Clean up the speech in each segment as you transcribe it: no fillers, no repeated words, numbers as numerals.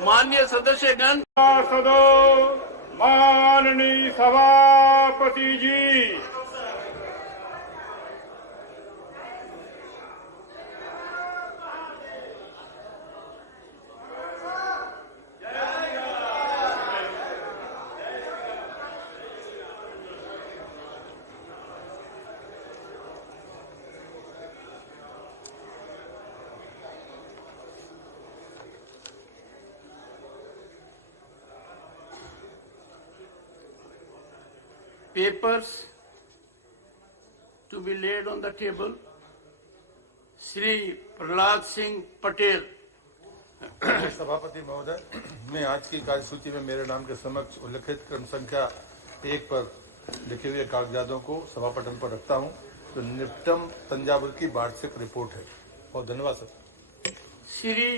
माननीय सदस्यगण, माननीय सभापति जी, papers to be laid on the table. Shri Prahlad Singh Patel. सभापति महोदय, मैं आज की कार्यसूची में मेरे नाम के समक्ष उल्लिखित क्रम संख्या 1 पर लिखे हुए कागजातों को सभा पटल पर रखता हूं, तो निपटम तंजावुर की वार्षिक रिपोर्ट है। और धन्यवाद सर। श्री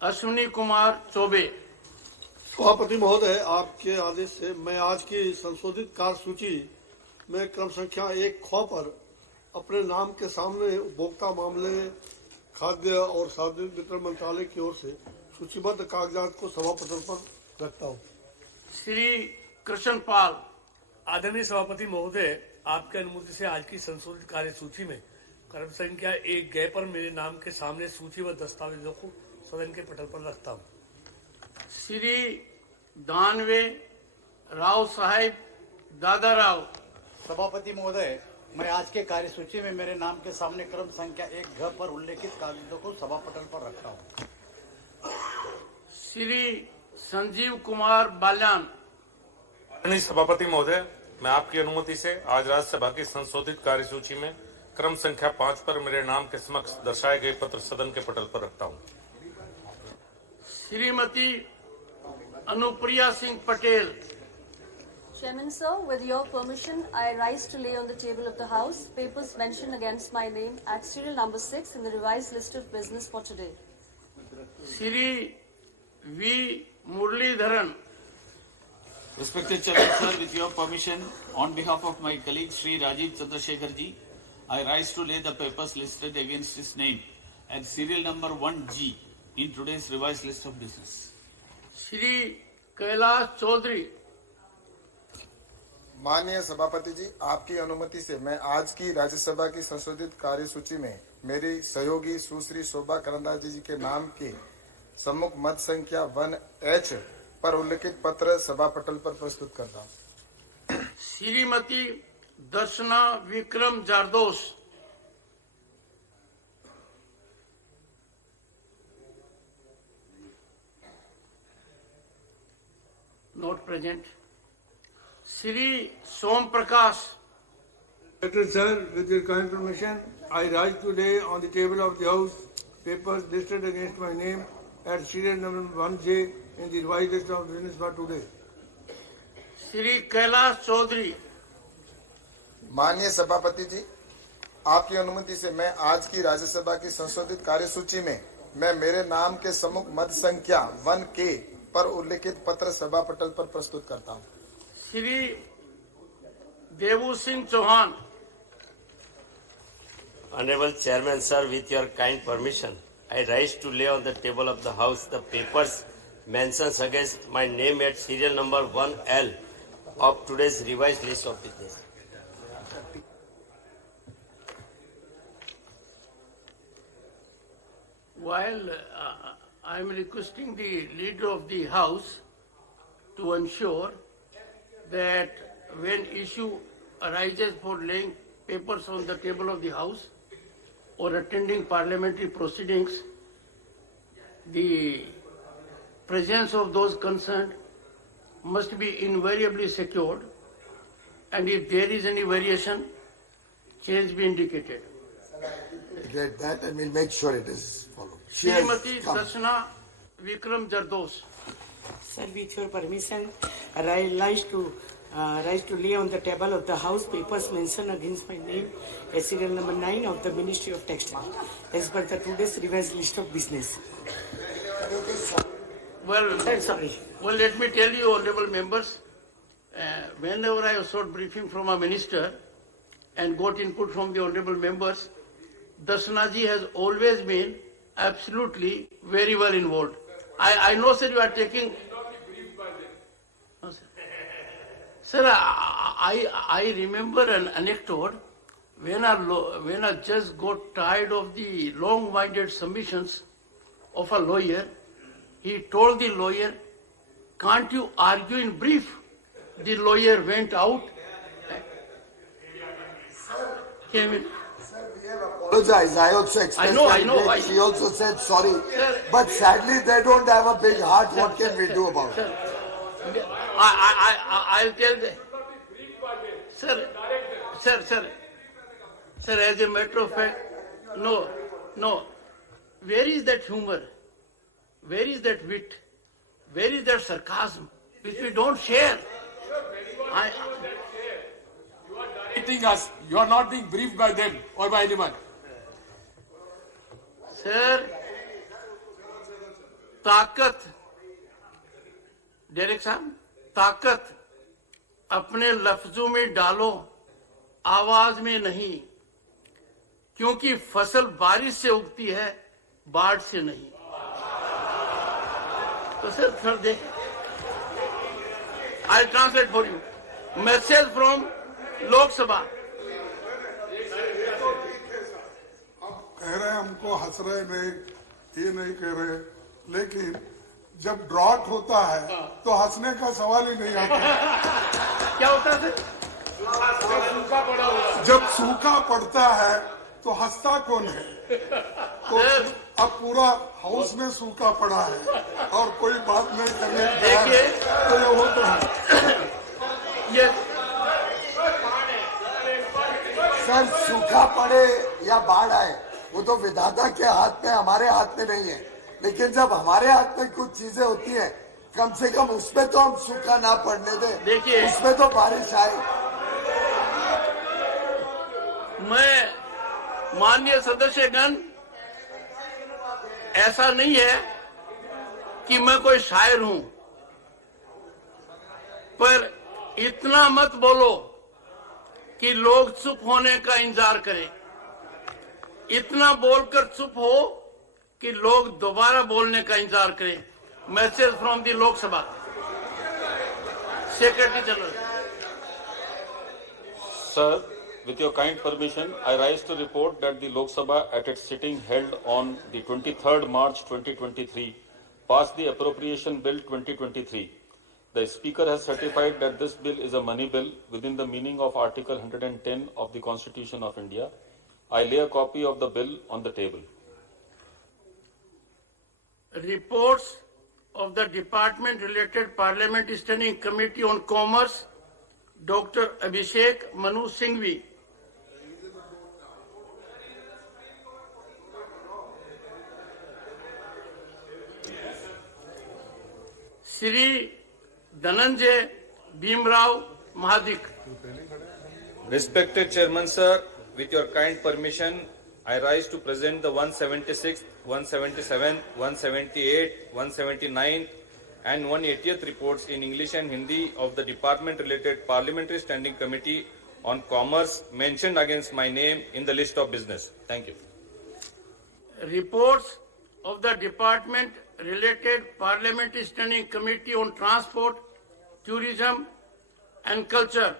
अश्विनी कुमार चौबे। सभापति महोदय, आपके आदेश से मैं आज की संशोधित कार्यसूची में क्रम संख्या 1 ख पर अपने नाम के सामने उपभोक्ता मामले, खाद्य और सार्वजनिक वितरण मंत्रालय की ओर से सूचीबद्ध कागजात को सभा पटल पर रखता हूँ। श्री कृष्ण पाल। आदरणीय सभापति महोदय, आपके अनुमति से आज की संशोधित कार्यसूची में क्रम संख्या 1 ग पर मेरे नाम के सामने सूचीबद्ध दस्तावेजों को सदन के पटल पर रखता हूँ। श्री दानवे राव साहेब दादा राव। सभापति महोदय, मैं आज के कार्यसूची में मेरे नाम के सामने क्रम संख्या 1 घ पर उल्लेखित कागजातों को सभा पटल पर रखता हूँ। श्री संजीव कुमार बाल्यान। माननीय सभापति महोदय, मैं आपकी अनुमति से आज राज्यसभा की संशोधित कार्यसूची में क्रम संख्या 5 पर मेरे नाम के समक्ष दर्शाए गए पत्र सदन के पटल पर रखता हूँ। Shrimati Anupriya Singh Patel. Chairman sir, with your permission, I rise to lay on the table of the House papers mentioned against my name at serial number 6 in the revised list of business for today. Shri V. Muralidharan. Respected Chairman sir, with your permission, on behalf of my colleague Shri Rajiv Chandrasekhar ji, I rise to lay the papers listed against his name at serial number 1G in today's revised list of business. Shri Kailash Chaudhary. माननीय सभापति जी, आपकी अनुमति से मैं आज की राज्यसभा की संशोधित कार्यसूची में मेरी सहयोगी सुश्री शोभा करंदाजे जी के नाम के सम्मुख मत संख्या 1H पर उल्लिखित पत्र सभा पटल पर प्रस्तुत करता हूँ। Shrimati Darshana Vikram Jardosh. Not present. Shri Som Prakash. Secretary sir, with your kind permission, I rise today on the table of the House papers listed against my name at serial number 1J in the revised list of business for today. Shri Kailash Chaudhary. माननीय सभापति जी, आपकी अनुमति से मैं आज की राज्यसभा की संशोधित कार्यसूची में मैं मेरे नाम के सम्मुख मत संख्या 1K पर उल्लिखित पत्र सभा पटल पर प्रस्तुत करता हूँ। Shri Devu Singh Chauhan. Honorable Chairman sir, with your kind permission, I rise to lay on the table of the House the papers mentions against my name at serial number 1L of today's revised list of business. While I am requesting the leader of the House to ensure that when issue arises for laying papers on the table of the House or attending parliamentary proceedings, the presence of those concerned must be invariably secured, and if there is any variation, change be indicated. Get that, and we'll make sure it is followed. Srimati Darshana Vikram Jardos. Sir, with your permission, I rise to lay on the table of the House papers mentioned against my name as serial number 9 of the Ministry of Textile as per the today's revised list of business. Well, let me tell you, honorable members, whenever I sought briefing from a minister and got input from the honorable members, Darshana ji has always been absolutely very well involved. I know, sir, you are taking. No, sir. Sir, I remember an anecdote when a judge got tired of the long-winded submissions of a lawyer. He told the lawyer, "Can't you argue in brief?" The lawyer went out. Came in. Apologize. I also expressed I know. She also said sorry. But sadly, they don't have a big heart. What can we do about it? I'll tell the sir, as a matter of fact, no. Where is that humor? Where is that wit? Where is that sarcasm which we don't share? Directing us. You are not being briefed by them or by anyone. Sir, ताकत, direct साहब, ताकत अपने लफ्जों में डालो, आवाज में नहीं, क्योंकि फसल बारिश से उगती है, बाढ़ से नहीं। तो सर फिर देख, I'll translate for you. Message from लोक सभा। कह रहे हैं हमको हंस रहे नहीं, ये नहीं कह रहे, लेकिन जब ड्रॉट होता है तो हंसने का सवाल ही नहीं आता। क्या होता है? जब सूखा पड़ता है तो हंसता कौन है? तो अब पूरा हाउस में सूखा पड़ा है और कोई बात नहीं करने देखिए तो ये होता है। ये सर, सूखा पड़े या बाढ़ आए वो तो विधाता के हाथ में, हमारे हाथ में नहीं है। लेकिन जब हमारे हाथ में कुछ चीजें होती हैं, कम से कम उसमें तो हम सूखा ना पड़ने दें। देखिए, उसमें तो बारिश आए। मैं माननीय सदस्यगण, ऐसा नहीं है कि मैं कोई शायर हूं, पर इतना मत बोलो कि लोग चुप होने का इंतजार करें। इतना बोलकर चुप हो कि लोग दोबारा बोलने का इंतजार करें। Message from the Lok Sabha secretary general. Sir, with your kind permission, I rise to report that the Lok Sabha at its sitting held on the 23rd March 2023 passed the Appropriation Bill 2023. The Speaker has certified that this bill is a money bill within the meaning of Article 110 of the Constitution of India. I lay a copy of the bill on the table. Reports of the Department-related Parliament Standing Committee on Commerce, Dr. Abhishek Manu Singhvi. Shri Dhananjay Bhimrao Mahadik. Respected Chairman Sir, with your kind permission, I rise to present the 176th, 177th, 178th, 179th and 180th reports in English and Hindi of the Department-related Parliamentary Standing Committee on Commerce mentioned against my name in the list of business. Thank you. Reports of the Department-related Parliamentary Standing Committee on Transport, Tourism and Culture.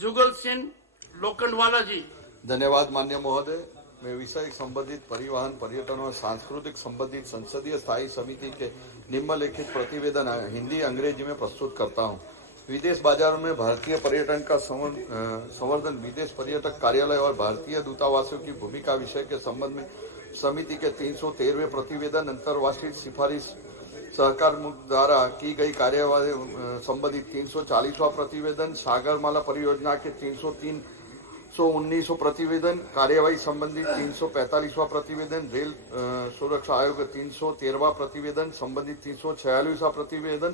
जुगल सिंह लोखंडवाला जी। धन्यवाद माननीय महोदय। मैं विषय संबंधित परिवहन, पर्यटन और सांस्कृतिक संबंधित संसदीय स्थायी समिति के निम्नलिखित प्रतिवेदन हिंदी अंग्रेजी में प्रस्तुत करता हूं। विदेश बाजारों में भारतीय पर्यटन का संवर्धन, विदेश पर्यटक कार्यालय और भारतीय दूतावासों की भूमिका विषय के संबंध में समिति के 313वें प्रतिवेदन, अंतर्राष्ट्रीय सिफारिश सहकार मुक्त द्वारा की गई कार्यवाही संबंधित 340वां प्रतिवेदन, सागरमाला परियोजना के 319वां प्रतिवेदन, कार्यवाही संबंधित 345वां प्रतिवेदन, रेल सुरक्षा आयोग 313वां प्रतिवेदन संबंधित 346वां प्रतिवेदन,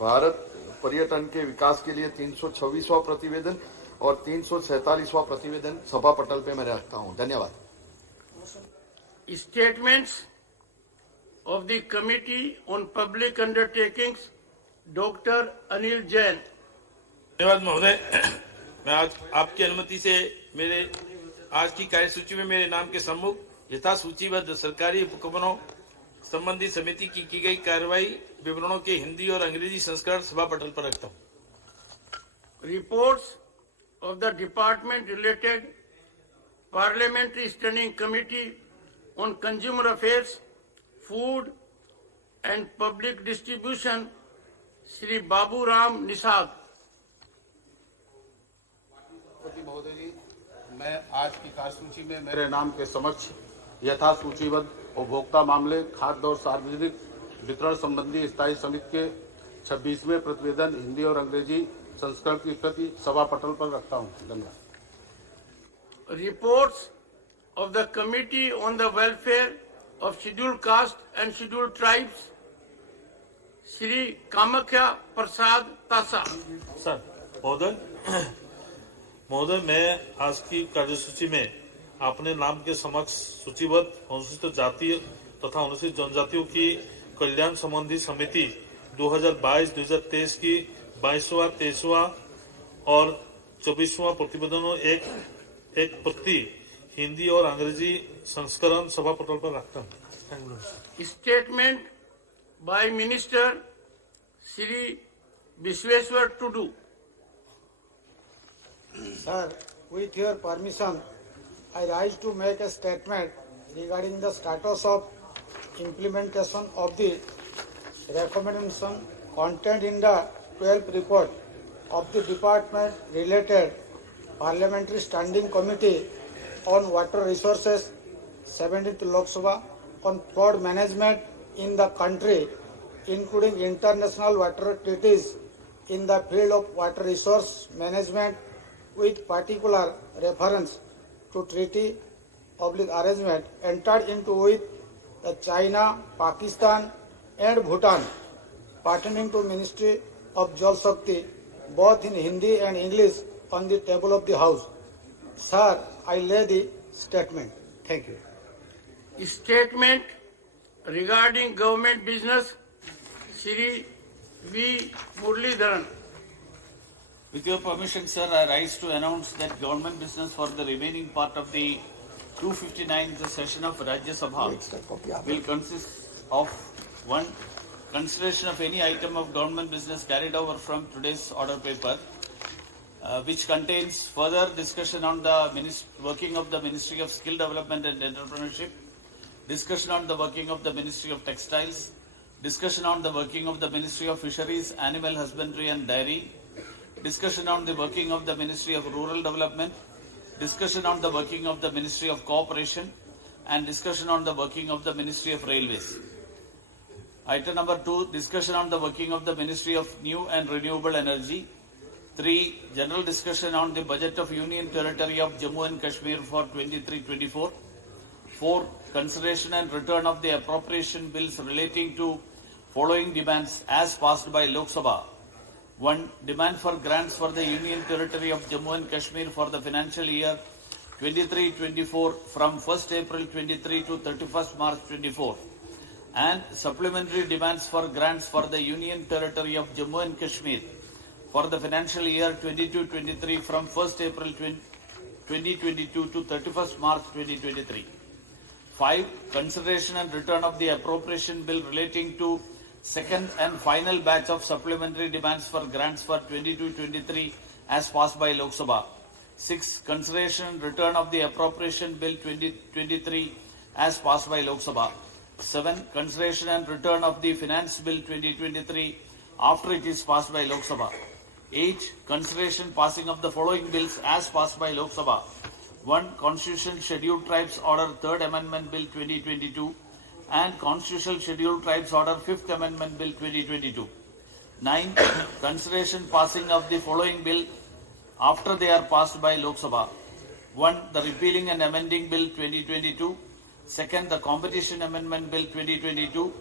भारत पर्यटन के विकास के लिए 326वां प्रतिवेदन और 347वां प्रतिवेदन सभा पटल पे मैं रखता हूं। धन्यवाद। Statements of the Committee on Public Undertakings, Dr. Anil Jain. धन्यवाद महोदय। मैं आज आपकी अनुमति से मेरे आज की कार्यसूची में मेरे नाम के सम्मुख यथा सूचीबद्ध सरकारी उपक्रमों, संबंधी समिति की गई कार्रवाई विवरणों के हिंदी और अंग्रेजी संस्करण सभा पटल पर रखता हूँ। Reports of the department related Parliamentary Standing Committee on Consumer Affairs, Food and Public Distribution, Shri Babu Ram Nisad. महोदय जी, मैं आज की कार्यसूची में मेरे नाम के समक्ष यथा सूचीबद्ध उपभोक्ता मामले, खाद्य और सार्वजनिक वितरण संबंधी स्थायी समिति के 26वें प्रतिवेदन हिंदी और अंग्रेजी संस्करण की प्रति सभा पटल पर रखता हूं। धन्यवाद। Reports of the Committee on the Welfare of Scheduled Caste and Scheduled Tribes, Shri Kamakhya Prasad Tasa. Sir महोदय मैं आज की कार्यसूची में अपने नाम के समक्ष सूचीबद्ध अनुसूचित जाति तथा अनुसूचित जनजातियों की कल्याण संबंधी समिति 2022-2023 की 22वां, 23वां और 24वां प्रतिवेदनों एक प्रति हिंदी और अंग्रेजी संस्करण सभा पटल पर रखता हूँ। Statement by Minister Shri Vishweshwar Tudu. Sir, with your permission, I rise to make a statement regarding the status of implementation of the recommendation contained in the 12th report of the department related Parliamentary Standing Committee on Water Resources, 17th Lok Sabha, on flood management in the country, including international water treaties in the field of water resource management, with particular reference to treaty arrangement entered into with China, Pakistan and Bhutan pertaining to Ministry of Jal Shakti, both in Hindi and English, on the table of the House. Sir, I lay the statement. Thank you. Statement regarding government business, Shri V. Muralidharan. With your permission, sir, I rise to announce that government business for the remaining part of the 259th session of Rajya Sabha will consist of 1. Consideration of any item of government business carried over from today's order paper, which contains further discussion on the working of the Ministry of Skill Development and Entrepreneurship, discussion on the working of the Ministry of Textiles, discussion on the working of the Ministry of Fisheries, Animal Husbandry and Dairy, discussion on the working of the Ministry of Rural Development, discussion on the working of the Ministry of Cooperation, and discussion on the working of the Ministry of Railways. Item number 2, discussion on the working of the Ministry of New and Renewable Energy. 3, general discussion on the budget of Union Territory of Jammu and Kashmir for 23-24. 4, consideration and return of the appropriation bills relating to following demands as passed by Lok Sabha. 1, demand for grants for the Union Territory of Jammu and Kashmir for the financial year 23-24 from 1st April 23 to 31st March 24, and supplementary demands for grants for the Union Territory of Jammu and Kashmir for the financial year 22-23 from 1st April 2022 to 31st March 2023. 5, consideration and return of the appropriation bill relating to second and final batch of supplementary demands for grants for 22-23 as passed by Lok Sabha. 6, consideration and return of the appropriation bill 2023 as passed by Lok Sabha. 7, consideration and return of the finance bill 2023 after it is passed by Lok Sabha. 8, consideration passing of the following bills as passed by Lok Sabha. 1, Constitutional Scheduled Tribes Order 3rd Amendment Bill 2022 and Constitutional Scheduled Tribes Order 5th Amendment Bill 2022. 9, consideration passing of the following bill after they are passed by Lok Sabha. 1, the Repealing and Amending Bill 2022. 2nd, the Competition Amendment Bill 2022.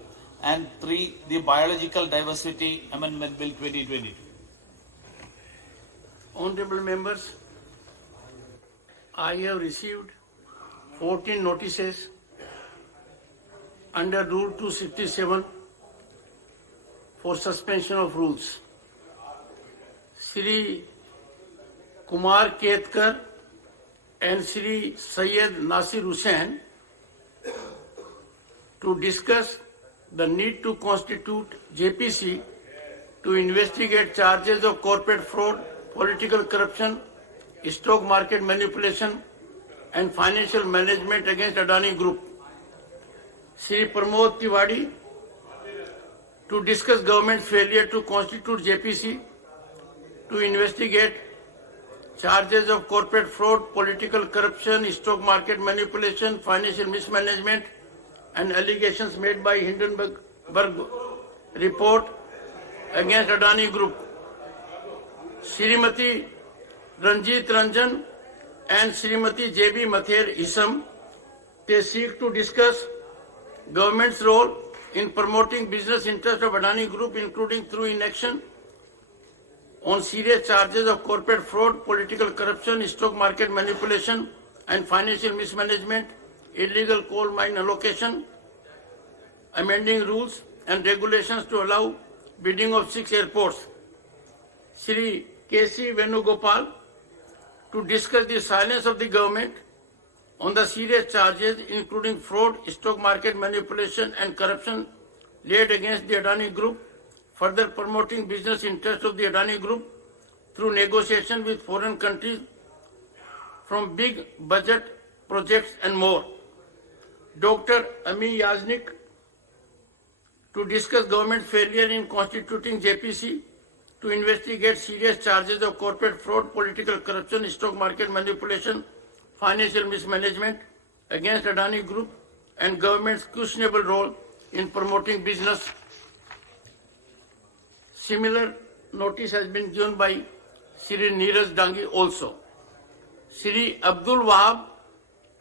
And 3, the Biological Diversity Amendment Bill 2022. Honorable members, I have received 14 notices under Rule 267 for suspension of rules. Shri Kumar Ketkar and Shri Syed Nasir Hussain to discuss the need to constitute JPC to investigate charges of corporate fraud, political corruption, stock market manipulation, and financial management against Adani Group. Shri Pramod Tiwari to discuss government's failure to constitute JPC to investigate charges of corporate fraud, political corruption, stock market manipulation, financial mismanagement, and allegations made by Hindenburg report against Adani Group. Srimati Ranjit Ranjan and Srimati J.B. Mather Isam, they seek to discuss government's role in promoting business interests of Adani Group, including through inaction on serious charges of corporate fraud, political corruption, stock market manipulation, and financial mismanagement, illegal coal mine allocation, amending rules and regulations to allow bidding of 6 airports. Shri K.C. Venugopal to discuss the silence of the government on the serious charges including fraud, stock market manipulation and corruption laid against the Adani Group, further promoting business interests of the Adani Group through negotiation with foreign countries from big budget projects and more. Dr. Ami Yaznik to discuss government's failure in constituting JPC to investigate serious charges of corporate fraud, political corruption, stock market manipulation, financial mismanagement against Adani Group and government's questionable role in promoting business. Similar notice has been given by Shri Neeraj Dangi also. Shri Abdul Wahab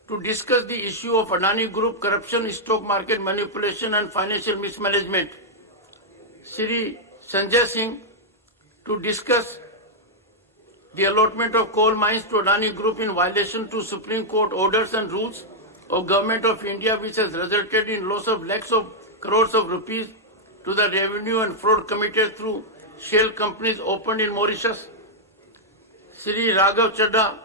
to discuss the issue of Adani Group corruption, stock market manipulation and financial mismanagement. Shri Sanjay Singh to discuss the allotment of coal mines to Adani Group in violation to Supreme Court orders and rules of Government of India, which has resulted in loss of lakhs of crores of rupees to the revenue and fraud committed through shell companies opened in Mauritius. Shri Raghav Chadha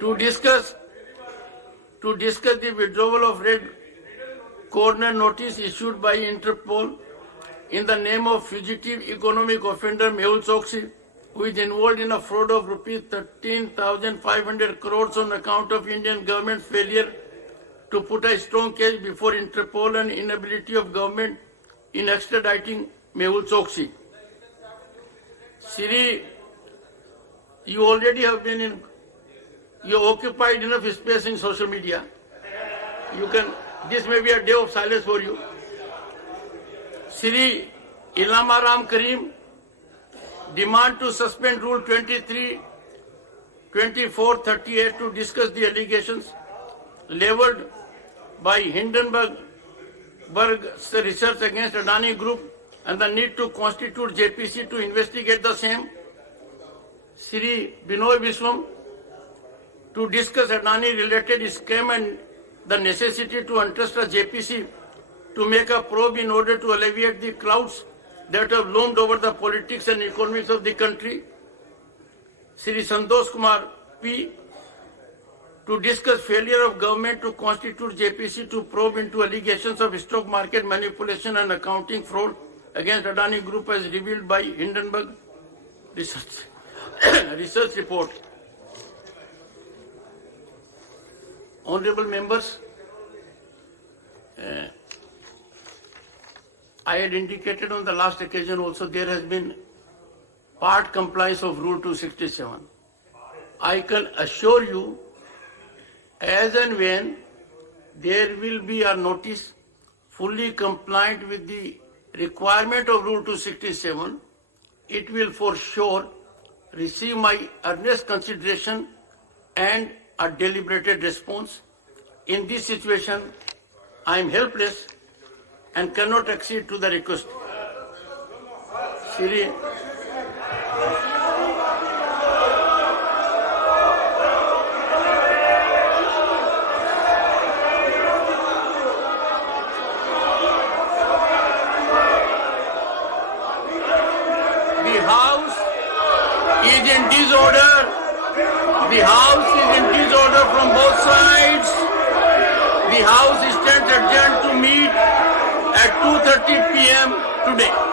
to discuss the withdrawal of red corner notice issued by Interpol in the name of fugitive economic offender Mehul Choksi, who is involved in a fraud of rupees 13,500 crores on account of Indian government's failure to put a strong case before Interpol and inability of government in extraditing Mehul Choksi. Shri, you already have been in, you occupied enough space in social media. You can, this may be a day of silence for you. Shri Ilham Ram Karim demand to suspend Rule 23, 24, 38 to discuss the allegations leveled by Hindenburg research against Adani Group and the need to constitute JPC to investigate the same. Shri Binoy Viswam to discuss Adani related scam and the necessity to entrust a JPC to make a probe in order to alleviate the clouds that have loomed over the politics and economics of the country. Shri Santosh Kumar P. to discuss failure of government to constitute JPC to probe into allegations of stock market manipulation and accounting fraud against Adani Group as revealed by Hindenburg research report. Honorable members, I had indicated on the last occasion also there has been part compliance of Rule 267. I can assure you, as and when there will be a notice fully compliant with the requirement of Rule 267, it will for sure receive my earnest consideration and a deliberated response. In this situation, I am helpless and cannot accede to the request. Shri The House is in disorder. The House is in disorder from both sides. में